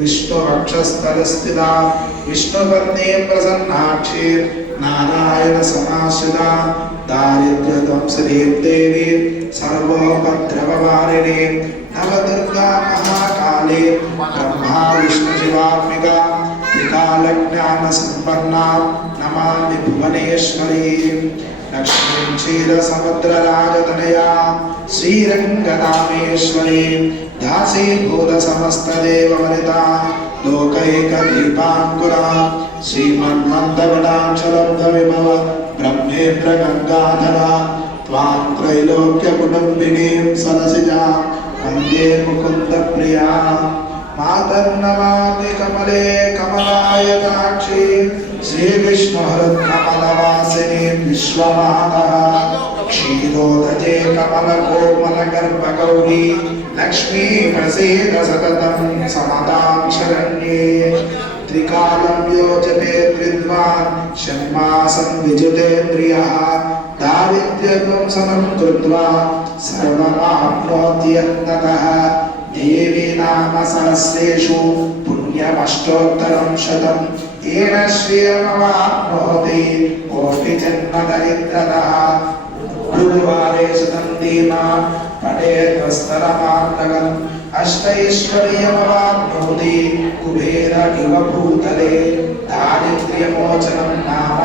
विष्णुवक्षस्थलस्थिता विष्णुपत्नी प्रसन्नाक्षी नारायण समाश्रिता दारिद्र्यध्वंसरी देवी सर्वोपद्रववारिणी नवदुर्गा महाकाली ब्रह्मा विष्णुशिवात्मिका त्रिकालज्ञानसम्पन्ना नमामि भुवनेश्वरी लक्ष्मीं क्षीरसमुद्रराजतनया श्रीरङ्गरामेश्वरी दासीभूतसमस्तदेववनिता लोकैकदीपाङ्कुरा श्रीमन्मन्दगणाचलब्धविभव ब्रह्मेन्द्रगङ्गाधरा त्वां त्रैलोक्यकुटुम्बिनीं सरसिजा वन्दे मुकुन्दप्रिया मातर्नमामि कमले कमलायताक्षी श्रीविष्णुहृत्कमलवासिनी विश्वमातः क्षीरोदजे कमलकोमलगर्भगौरी लक्ष्मी प्रसीद सततं समतां शरण्ये त्रिकालं योजते विद्वान् षण्मासं विजितेन्द्रियः दारिद्र्यध्वंसनं कृत्वा सर्वमाप्नोति यत्नतः देवी नाम सहस्रेषु पुण्यमष्टोत्तरं शतं येन श्रियमवाप्नोति कोटिजन्मदरिद्रतः गुरुवारेषु तन्दीमा पठेद्वस्तरमार्तकम् अष्टैश्वर्यमवाप्नोति कुबेर इव भूतले दारिद्र्यमोचनं नाम